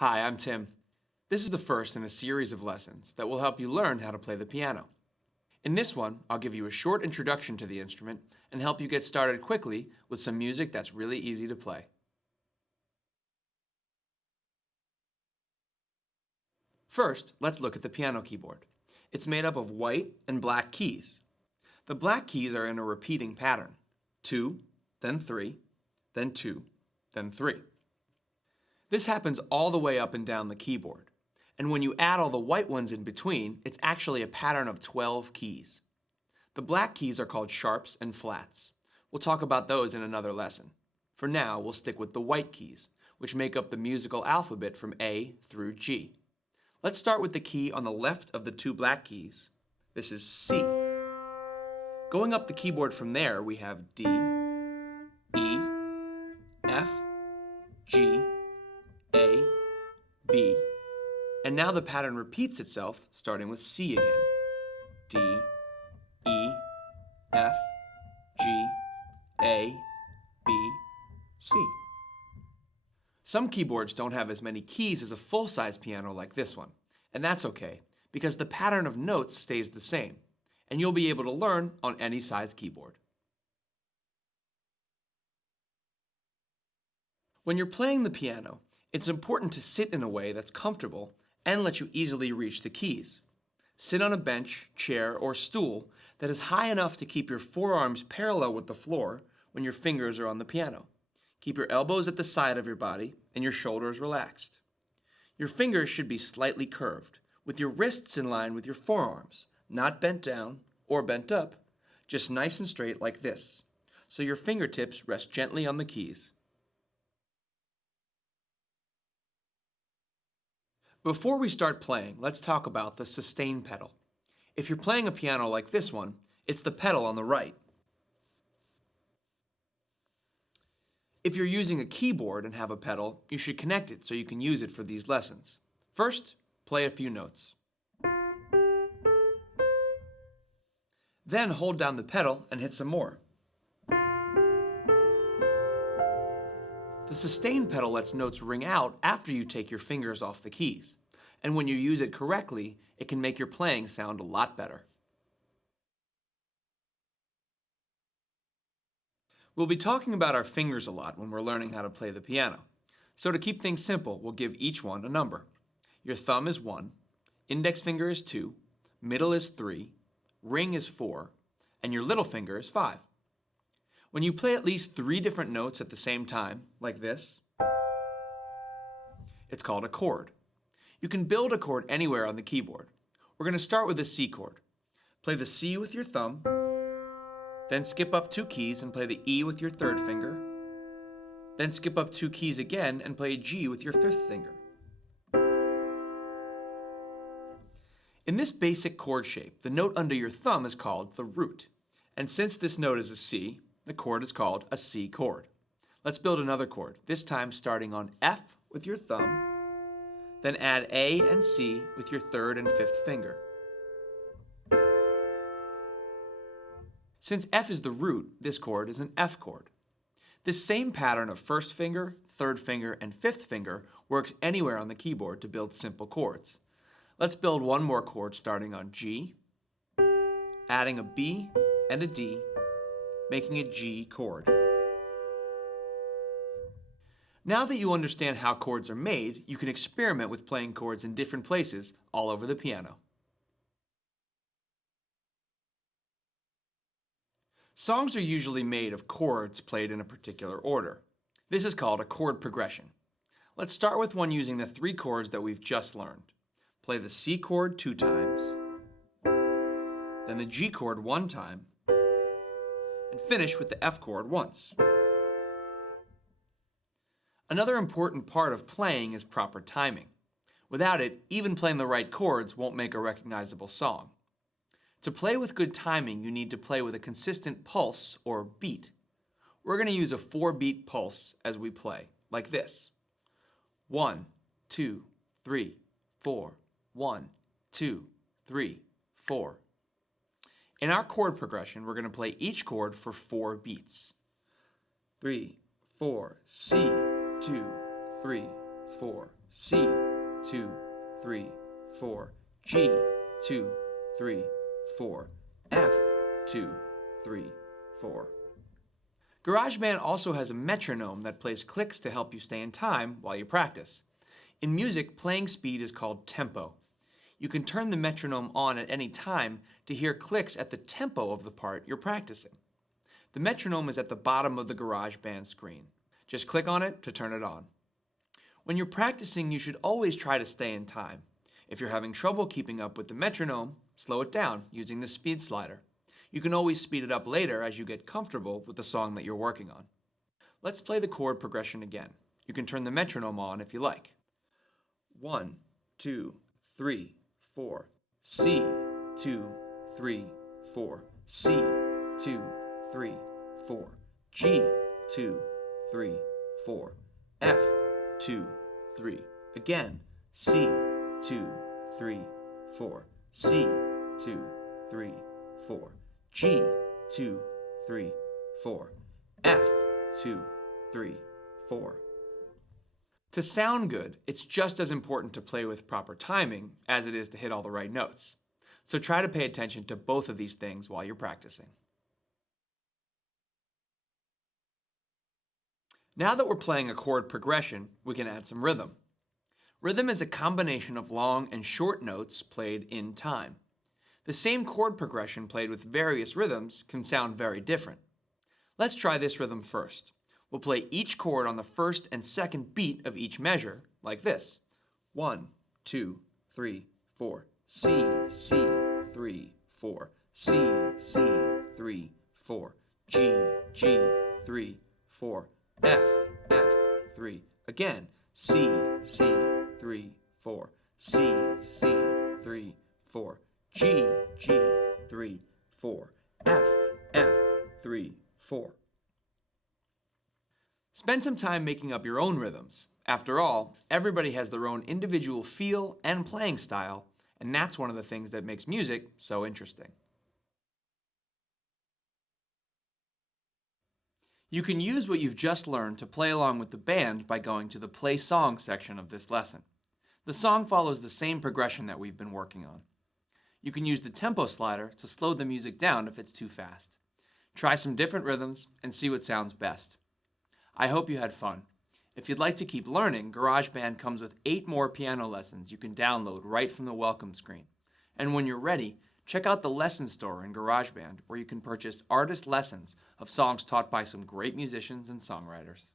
Hi, I'm Tim. This is the first in a series of lessons that will help you learn how to play the piano. In this one, I'll give you a short introduction to the instrument and help you get started quickly with some music that's really easy to play. First, let's look at the piano keyboard. It's made up of white and black keys. The black keys are in a repeating pattern: 2, then 3, then 2, then 3. This happens all the way up and down the keyboard. And when you add all the white ones in between, it's actually a pattern of 12 keys. The black keys are called sharps and flats. We'll talk about those in another lesson. For now, we'll stick with the white keys, which make up the musical alphabet from A through G. Let's start with the key on the left of the two black keys. This is C. Going up the keyboard from there, we have D, E, F, G, A, B, and now the pattern repeats itself, starting with C again. D, E, F, G, A, B, C. Some keyboards don't have as many keys as a full-size piano like this one, and that's okay, because the pattern of notes stays the same, and you'll be able to learn on any size keyboard. When you're playing the piano, it's important to sit in a way that's comfortable and let you easily reach the keys. Sit on a bench, chair, or stool that is high enough to keep your forearms parallel with the floor when your fingers are on the piano. Keep your elbows at the side of your body and your shoulders relaxed. Your fingers should be slightly curved, with your wrists in line with your forearms, not bent down or bent up, just nice and straight like this, so your fingertips rest gently on the keys. Before we start playing, let's talk about the sustain pedal. If you're playing a piano like this one, it's the pedal on the right. If you're using a keyboard and have a pedal, you should connect it so you can use it for these lessons. First, play a few notes. Then hold down the pedal and hit some more. The sustain pedal lets notes ring out after you take your fingers off the keys. And when you use it correctly, it can make your playing sound a lot better. We'll be talking about our fingers a lot when we're learning how to play the piano. So to keep things simple, we'll give each one a number. Your thumb is 1, index finger is 2, middle is 3, ring is 4, and your little finger is 5. When you play at least 3 different notes at the same time, like this, it's called a chord. You can build a chord anywhere on the keyboard. We're going to start with the C chord. Play the C with your thumb, then skip up 2 keys and play the E with your 3rd finger, then skip up 2 keys again and play G with your 5th finger. In this basic chord shape, the note under your thumb is called the root. And since this note is a C, the chord is called a C chord. Let's build another chord, this time starting on F with your thumb, then add A and C with your 3rd and 5th finger. Since F is the root, this chord is an F chord. This same pattern of 1st finger, 3rd finger, and 5th finger works anywhere on the keyboard to build simple chords. Let's build one more chord starting on G, adding a B and a D, making a G chord. Now that you understand how chords are made, you can experiment with playing chords in different places all over the piano. Songs are usually made of chords played in a particular order. This is called a chord progression. Let's start with one using the 3 chords that we've just learned. Play the C chord 2 times, then the G chord 1 time, and finish with the F chord once. Another important part of playing is proper timing. Without it, even playing the right chords won't make a recognizable song. To play with good timing, you need to play with a consistent pulse or beat. We're going to use a 4-beat pulse as we play, like this. 1, 2, 3, 4. 1, 2, 3, 4. In our chord progression, we're going to play each chord for 4 beats. 3, 4, C, 2, 3, 4, C, 2, 3, 4, G, 2, 3, 4, F, 2, 3, 4. GarageBand also has a metronome that plays clicks to help you stay in time while you practice. In music, playing speed is called tempo. You can turn the metronome on at any time to hear clicks at the tempo of the part you're practicing. The metronome is at the bottom of the GarageBand screen. Just click on it to turn it on. When you're practicing, you should always try to stay in time. If you're having trouble keeping up with the metronome, slow it down using the speed slider. You can always speed it up later as you get comfortable with the song that you're working on. Let's play the chord progression again. You can turn the metronome on if you like. 1, 2, 3, 4, C, 2, 3, 4, C, 2, 3, 4, G, 2, 3, 4, F, 2, 3, again, C, 2, 3, 4, C, 2, 3, 4, G, 2, 3, 4, F, 2, 3, 4. To sound good, it's just as important to play with proper timing as it is to hit all the right notes. So try to pay attention to both of these things while you're practicing. Now that we're playing a chord progression, we can add some rhythm. Rhythm is a combination of long and short notes played in time. The same chord progression played with various rhythms can sound very different. Let's try this rhythm first. We'll play each chord on the first and second beat of each measure, like this. 1, 2, 3, 4. C, C, 3, 4. C, C, 3, 4. G, G, 3, 4. F, F, 3. Again. C, C, 3, 4. C, C, 3, 4. G, G, 3, 4. F, F, 3, 4. Spend some time making up your own rhythms. After all, everybody has their own individual feel and playing style, and that's one of the things that makes music so interesting. You can use what you've just learned to play along with the band by going to the Play Song section of this lesson. The song follows the same progression that we've been working on. You can use the tempo slider to slow the music down if it's too fast. Try some different rhythms and see what sounds best. I hope you had fun. If you'd like to keep learning, GarageBand comes with 8 more piano lessons you can download right from the welcome screen. And when you're ready, check out the lesson store in GarageBand where you can purchase artist lessons of songs taught by some great musicians and songwriters.